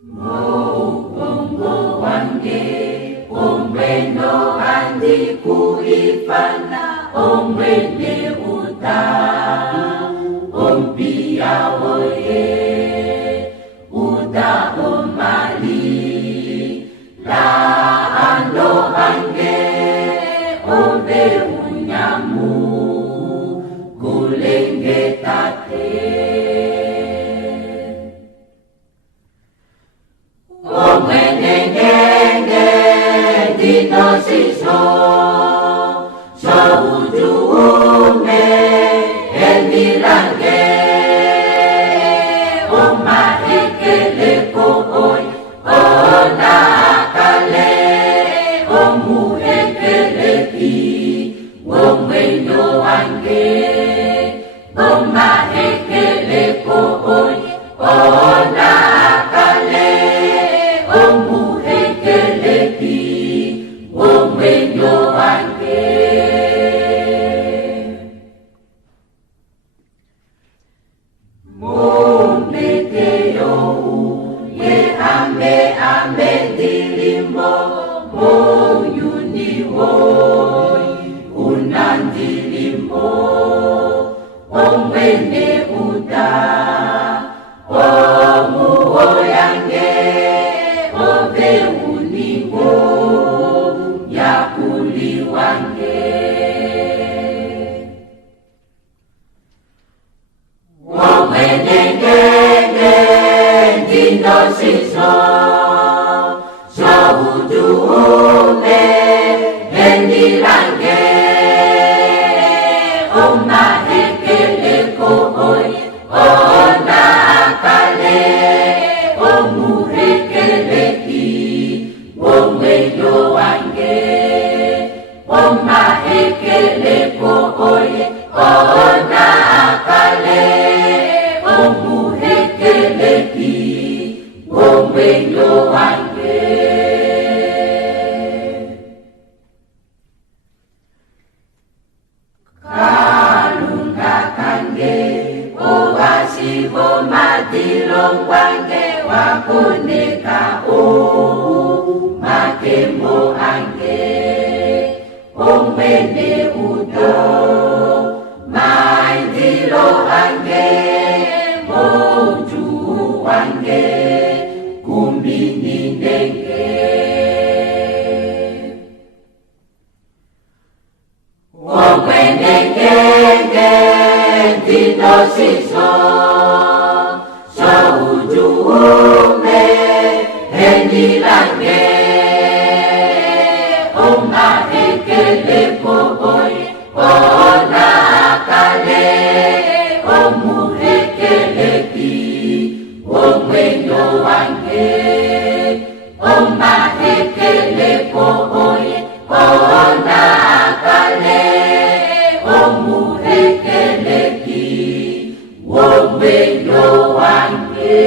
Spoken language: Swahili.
Ubongo wange omwendo andi kuifana omwene uta ompia oye uta omali la ando ange ove unyamu kulenge tate omwenengenge dino siso so ujume enilange omahekele kooi ona kale omuhekele ki omwenyo wange omahekele kooi ona kale omuhekeleki omwenyo wange mometeyo ye ame dilimo moyuniwo unandilimo omwene uda omuho yange ove uningo yakuli wange omwenengenge dino siso so ujume enilange omahekele kooi ona kale omuhekeleki omwenyo wange omahekele kooi ona kale omuhekeleki omwenyo wange kalunga kange owasibo madilongwange wakoneka o makembo ange omwene udo maindilo ange moju wange kumbininenge omwenengenge dino siso so ujume enilange omahekele kooi ona kale omuhekeleki omwenyo wange omahekele kooi ona kale omuhekeleki omwenyo wange